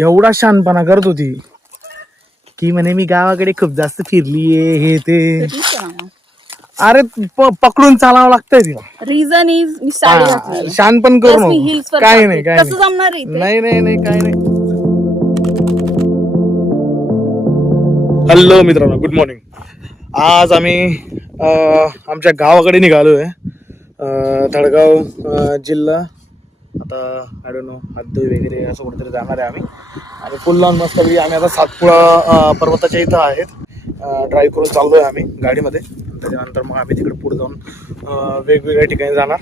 एवढा शानपणा करत होती की म्हणे मी गावाकडे खूप जास्त फिरलीये हे ते. अरे पकडून चालावं लागतंय तिला. रिझन इज मी साडी घातली. शान पण करू नको. हिल्स वर काय नाही काय कसं जमणार आहे नाही नाही नाही काय नाही. हॅलो मित्रांनो, गुड मॉर्निंग. आज आम्ही आमच्या गावाकडे निघालोय. तळगाव जिल्हा. आता आय डोंट नो हद्दोई वगैरे असं कुठेतरी जाणार आहे आम्ही. आणि फुल लॉन मस्तपैकी आम्ही आता सातपुडा पर्वताच्या इथं आहेत. ड्राईव्ह करून चाललोय आम्ही गाडीमध्ये. त्याच्यानंतर मग आम्ही तिकडे पुढे जाऊन वेगवेगळ्या ठिकाणी जाणार.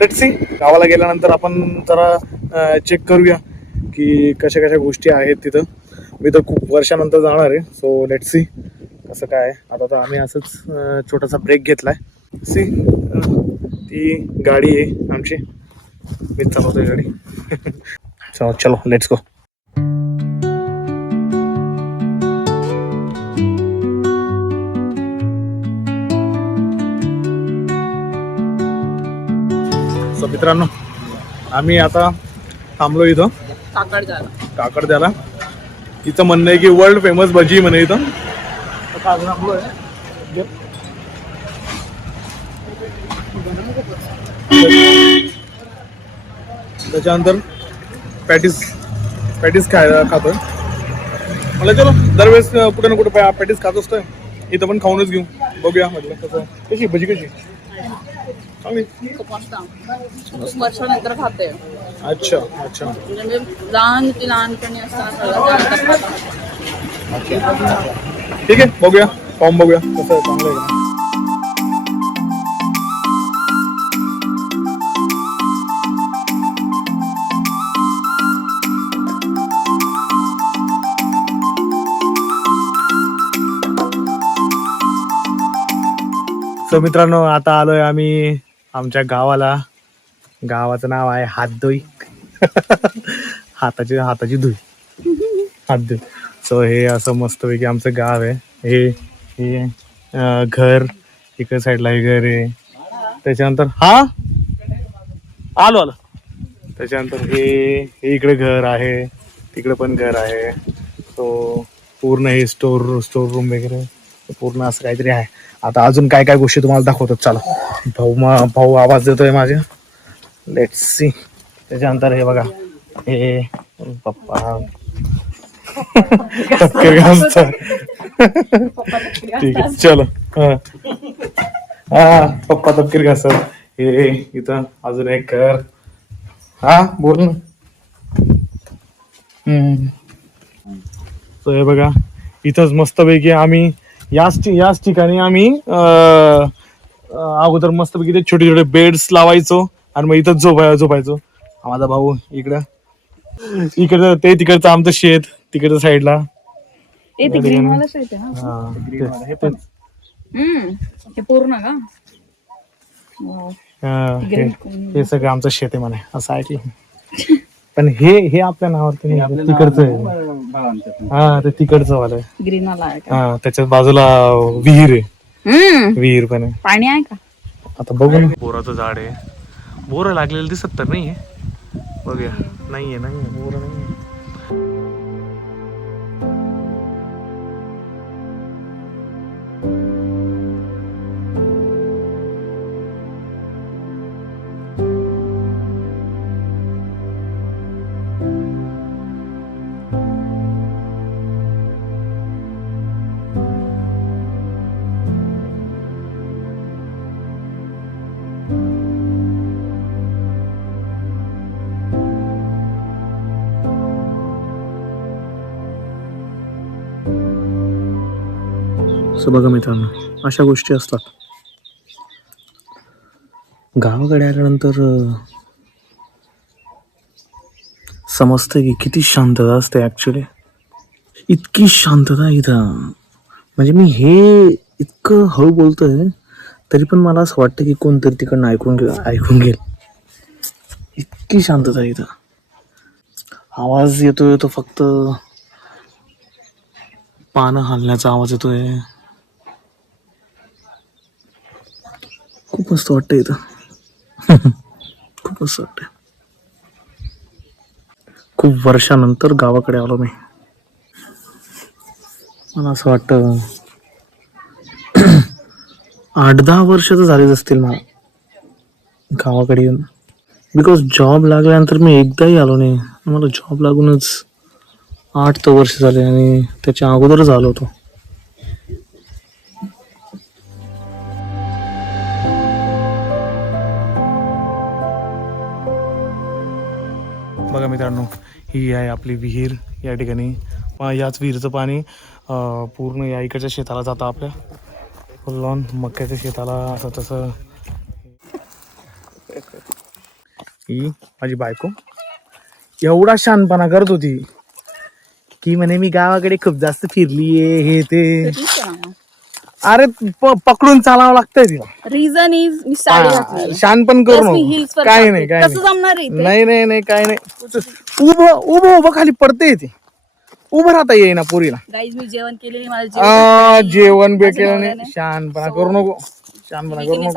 Let's see. गावाला गेल्यानंतर आपण जरा चेक करूया की कशा कशा गोष्टी आहेत तिथं. मी तर खूप वर्षानंतर जाणार आहे. सो लेट्स सी कसं काय. आता तर आम्ही असंच छोटासा ब्रेक घेतलाय. सी ती गाडी आहे आमची. मीच चालवतोय गाडी. चलो लेट्स गो. सो मित्रांनो, आम्ही आता थांबलो इथं काकडद्याला. इथं म्हणणं आहे की वर्ल्ड फेमस भजी म्हणे इथं. थांबलोय. त्याच्यानंतर पॅटीस खातोय. मला चलो दरवेळेस कुठे ना कुठे पॅटीस खात असतोय. इथं पण खाऊनच घेऊ, बघूया म्हटलं कसं. कशी भजी कशी चांगली. खूप वर्षानंतर खाते. अच्छा अच्छा म्हणजे लहानपणी असताना. ठीक आहे, बघूया फॉर्म बघूया कसं आहे. चांगलं आहे का. सो मित्रांनो, आता आलोय आम्ही आमच्या गावाला. गावाचं नाव आहे हातदोई. हाताची धुई, हातदोई. सो हे असं मस्तपैकी आमचं गाव आहे. हे घर इकडे साईडला हे घर आहे. त्याच्यानंतर आलो. त्याच्यानंतर हे इकडे घर आहे, तिकडे पण घर आहे. सो पूर्ण हे स्टोर रूम वगैरे पूर्ण असं काहीतरी आहे. आता अजून काय काय गोष्टी तुम्हाला दाखवतो. चला. भाऊ आवाज देतोय माझ्या. Let's see. त्याच्यानंतर हे बघा, हे पप्पा ठीक आहे चलो. पप्पा तपकीर घासत. हे इथं अजून एक घर. बोल ना. तर हे बघा, इथंच मस्तपैकी आम्ही याच ठिकाणी आम्ही अगोदर मस्तपैकी ते छोटे छोटे बेड्स लावायचो आणि मग इथंच झोपायचो. माझा भाऊ इकडं ते तिकडचं आमचं शेत तिकडच्या साईडला. पूर्ण का हे सगळं आमचं शेत आहे म्हणे असं ऐकलं. पण हे आपल्या नावावरती तिकडचं आहे. ते तिकडचं वाला आहे. ग्रीन वाला आहे का? त्याच्या बाजूला विहीर आहे. विहीर पण आहे. पाणी आहे का? आता बघू ना. बोराचं झाड आहे. बोरं लागलेलं दिसत तर नाहीये. बघूया. नाहीये बोरं नाहीये. असं बघा मित्रांनो, अशा गोष्टी असतात. गावाकडे आल्यानंतर समजतं की किती शांतता असते. ऍक्च्युली इतकी शांतता इथं. म्हणजे मी हे इतकं हळू बोलतोय तरी पण मला असं वाटतं की कोणतरी तिकडनं ऐकून घेईल. इतकी शांतता इथं. आवाज येतोय तो फक्त पानं हलण्याचा आवाज येतोय. खूप मस्त वाटतं इथं. खूप मस्त वाटतं. खूप वर्षानंतर गावाकडे आलो मी. मला असं वाटतं 8-10 वर्ष तर झालीच असतील मला गावाकडे येऊन. बिकॉज जॉब लागल्यानंतर मी एकदाही आलो नाही. मला जॉब लागूनच 8 वर्ष झाले आणि त्याच्या अगोदरच आलो होतो. बघा मित्रांनो, ही आहे आपली विहीर या ठिकाणी. याच विहीरचं पाणी पूर्ण या इकडच्या शेताला जातं आपल्या. फुल ऑन मक्याच्या शेताला असं तसं. ही माझी बायको एवढा शहाणपणा करत होती की म्हणे मी गावाकडे खूप जास्त फिरलीये हे ते. अरे पकडून चालावं लागतंय तिला. रिझन इज मी साडी घातली. शहाणपण करू नको. काय नाही काय कसं जमणार आहे इथे? नाही नाही नाही काय नाही. उभं खाली पडते ती. उभं राहता येईना पोरीला. गाईज मी जेवण केलेली मला जेवण बे केलं नाही. शहाणपणा करू नको. शहाणपणा करू नको.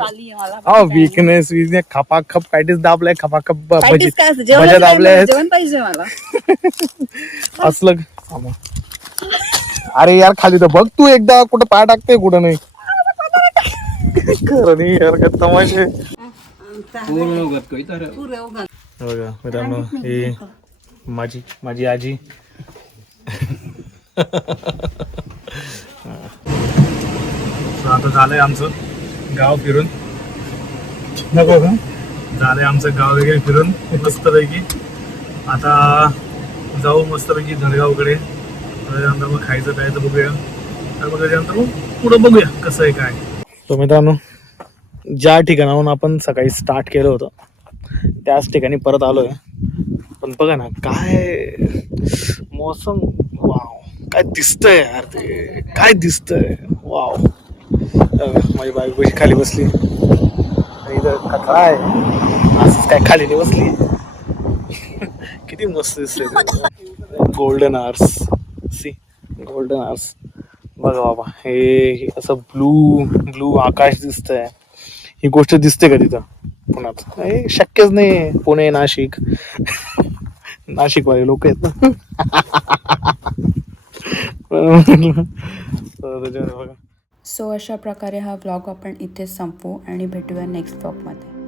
मला वीकनेस खपाखप पॅटीस दाबलाय. खपाखप Practice काय असतं? भज्या दाबल्या. जेवण पाहिजे मला. असलं अरे यार खाली तर बघ तू एकदा कुठं पाय टाकते कुठं नाही. खरं नाही यार काय तमाशे. बघा मित्रांनो, ही माझी आजी. आता झालंय आमचं गाव फिरून. नको का झालंय आमचं गाव वगैरे फिरून मस्तपैकी. आता जाऊ मस्तपैकी धडगावकडे. त्याच्यानंतर मग खायचं प्यायचं बघूया. तर मग त्याच्यानंतर मग पुढं बघूया कसं आहे काय. तो मित्रांनो, ज्या ठिकाणाहून आपण सकाळी स्टार्ट केलं होतं त्याच ठिकाणी परत आलोय. पण बघा ना काय मोसम. वाव काय दिसतंय यार. ते काय दिसतंय. वाव. माझी बायको कशी खाली बसली. इथं काय असंच काय खाली नाही बसली. किती मस्त दिसतंय. गोल्डन आर्स. सी गोल्डन आर्स. बघा बाबा हे असं ब्लू आकाश दिसतंय. ही गोष्ट दिसते का तिथं पुण्यात? हे शक्यच नाही. पुणे नाशिक वाले लोक आहेत ना. बघा. सो अशा प्रकारे हा व्लॉग आपण इथेच संपवू आणि भेटूया नेक्स्ट व्लॉगमध्ये.